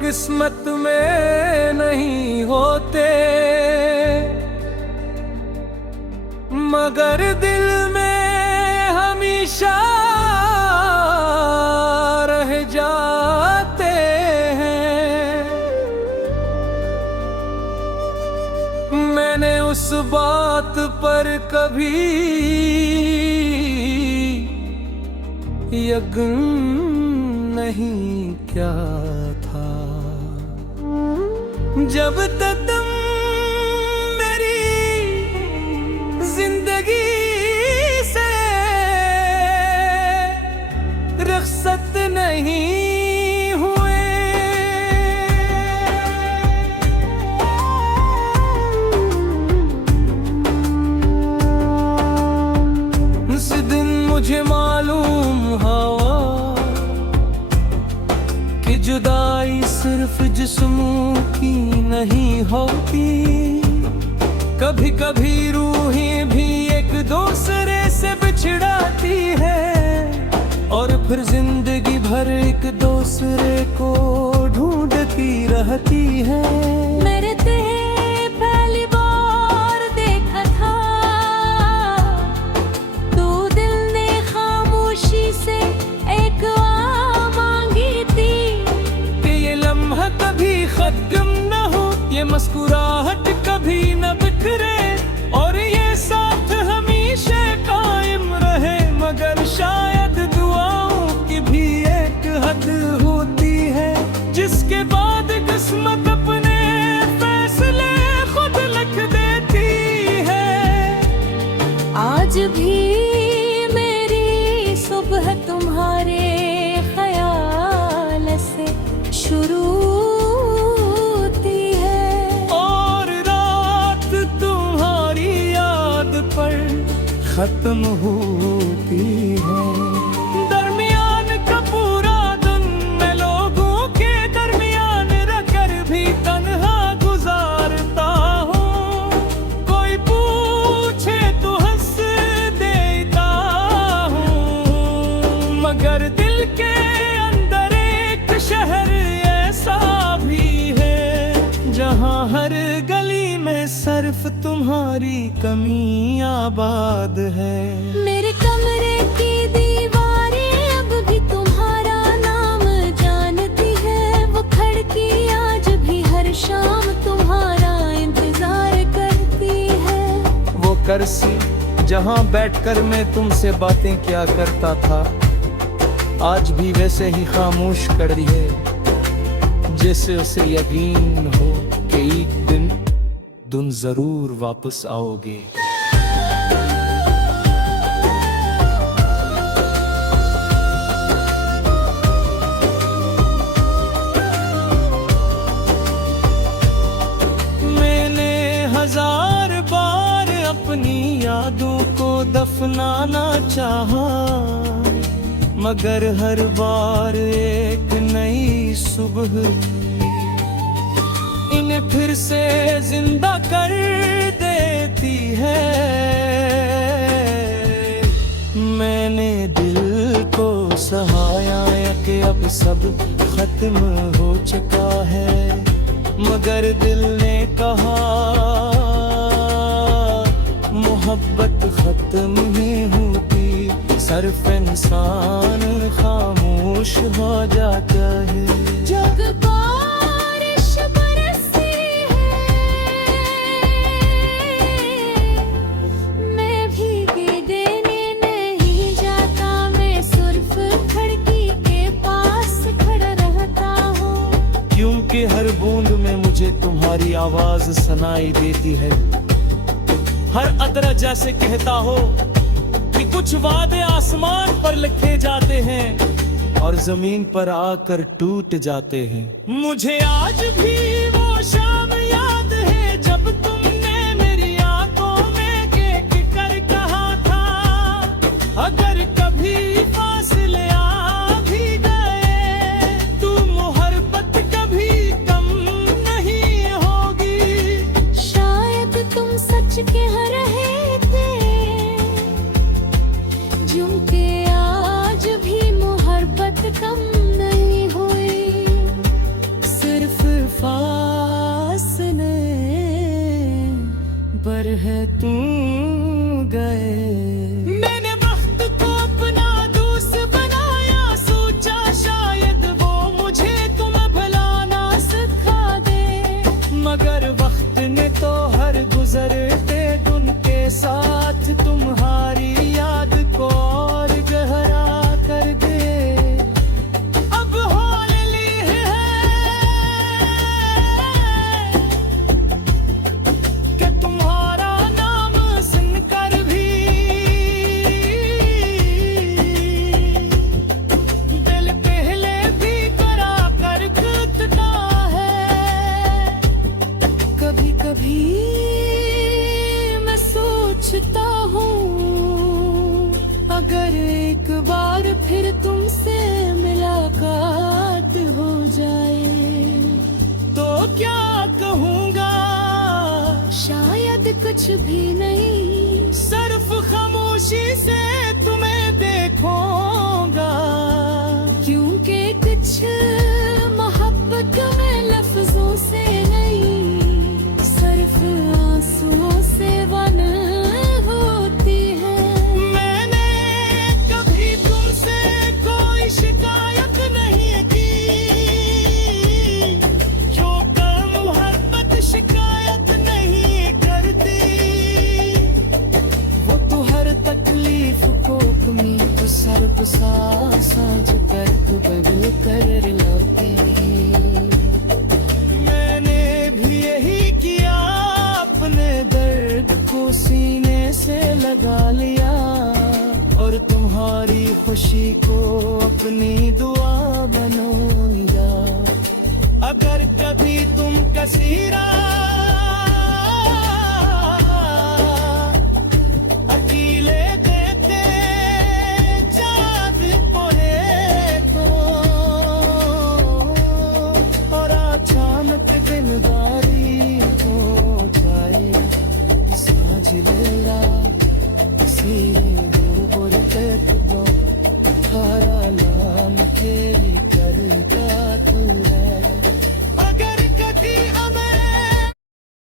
किस्मत में नहीं होते, मगर दिल में हमेशा रह जाते हैं। मैंने उस बात पर कभी यकीन नहीं क्या था, जब तक तुम मेरी जिंदगी से रुखसत नहीं हुए। उस दिन मुझे मालूम हुआ कि जुदाई सिर्फ जिस्मों की नहीं होती, कभी कभी रूहें भी एक दूसरे से बिछड़ाती है, और फिर जिंदगी भर एक दूसरे को ढूंढती रहती है। मेरे तेरे पहली बार देखा था, तू दिल ने खामोशी से एक मांगी थी कि ये लम्हा कभी खत्म न हो, ये मुस्कुराहट कभी न बिखरे, और ये साथ हमेशा कायम रहे। मगर शायद दुआओं की भी एक हद होती है, जिसके बाद किस्मत अपने फैसले खुद लिख देती है। आज भी मेरी सुबह तुम्हारे ख्याल से शुरू होती है, और रात तुम्हारी याद पर खत्म होती है। दरमियान का पूरा दिन मैं लोगों के दरमियान रहकर भी तन्हा गुजारता हूँ, कोई पूछे तो हंस देता हूँ, मगर दिल के अंदर एक शहर ऐसा भी है, जहाँ हर गली में सिर्फ तुम्हारी कमी आबाद है। मेरे कमरे की दीवारें अब भी तुम्हारा नाम जानती है, वो खिड़की आज भी हर शाम तुम्हारा इंतजार करती है। वो कुर्सी जहाँ बैठकर मैं तुमसे बातें किया करता था, आज भी वैसे ही खामोश खड़ी है, जैसे उसे यकीन हो कि एक दिन तुम जरूर वापस आओगे। मैंने हजार बार अपनी यादों को दफनाना चाहा, मगर हर बार एक नई सुबह इन्हें फिर से जिंदा कर देती है। मैंने दिल को सहाया कि अब सब खत्म हो चुका है, मगर दिल ने कहा मोहब्बत खत्म नहीं होती, सिर्फ इंसान खामोश हो जाता है। जब बारिश बरसती है, मैं भीगे देने नहीं जाता, मैं सिर्फ खिड़की के पास खड़ा रहता हूँ, क्योंकि हर बूंद में मुझे तुम्हारी आवाज सुनाई देती है। हर अतरा जैसे कहता हो कि कुछ वादे आसमान पर लिखे जाते हैं और जमीन पर आकर टूट जाते हैं। मुझे आज भी वो शाम याद है जब तुमने मेरी आंखों में देख कर कहा था, अगर कभी फासले आ भी गए तो मोहब्बत कभी कम नहीं होगी। शायद तुम सच कह रहे थे, क्योंकि आज भी मोहब्बत कम नहीं हुई। पर है तुम गए। मैंने वक्त को अपना दोस्त बनाया, सोचा शायद वो मुझे तुम भुलाना सिखा दे, मगर वक्त ने तो हर गुजरते दिन के साथ तुम्हारी याद को और गहरा कर दे। अब हाल ली है कि तुम्हारा नाम सुनकर भी दिल पहले भी करा कर खुदता है। कभी कभी मैं सोचता हूँ, अगर एक बार फिर तुमसे मुलाकात हो जाए तो क्या कहूँगा, शायद कुछ भी नहीं, सिर्फ खामोशी से तुम्हें देखूंगा, क्योंकि कुछ मोहब्बत में लफ्जों से नहीं, सिर्फ आंसुओं से वन होती है। मैंने कभी तुमसे कोई शिकायत नहीं की, क्योंकि मोहब्बत शिकायत नहीं करती। वो तो हर तकलीफ को कमी तो सर पर साज कर बदल कर लाती। मैंने भी यही किया, अपने दर्द को सीने से लगा लिया और तुम्हारी खुशी को अपनी दुआ बना लिया। अगर कभी तुम कसीरा